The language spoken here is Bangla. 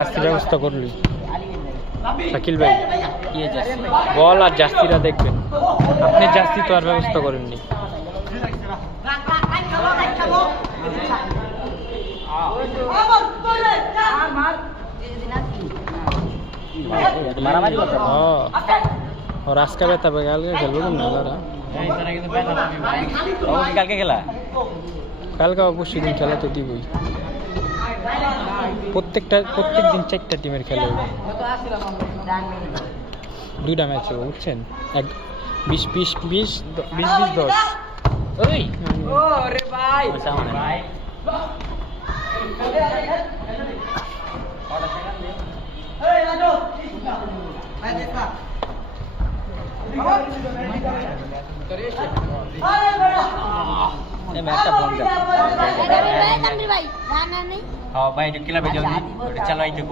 জার্সি ব্যবস্থা করলি শাকিল ভাই, বল আর জার্সিরা দেখবেন। আপনি জার্সি তো আর ব্যবস্থা করেননি। আজকে ব্যথা পাবে, কালকে খেলবো না তারা। কালকে খেলা, কালকে অবশ্যই দিন খেলা তো দিবই। প্রত্যেক দিন 4টা টিমের খেলা হবে, 2টা ম্যাচ হবে, বুঝছেন? 20-20-10। ওই ওরে ভাই ভাই ভাই,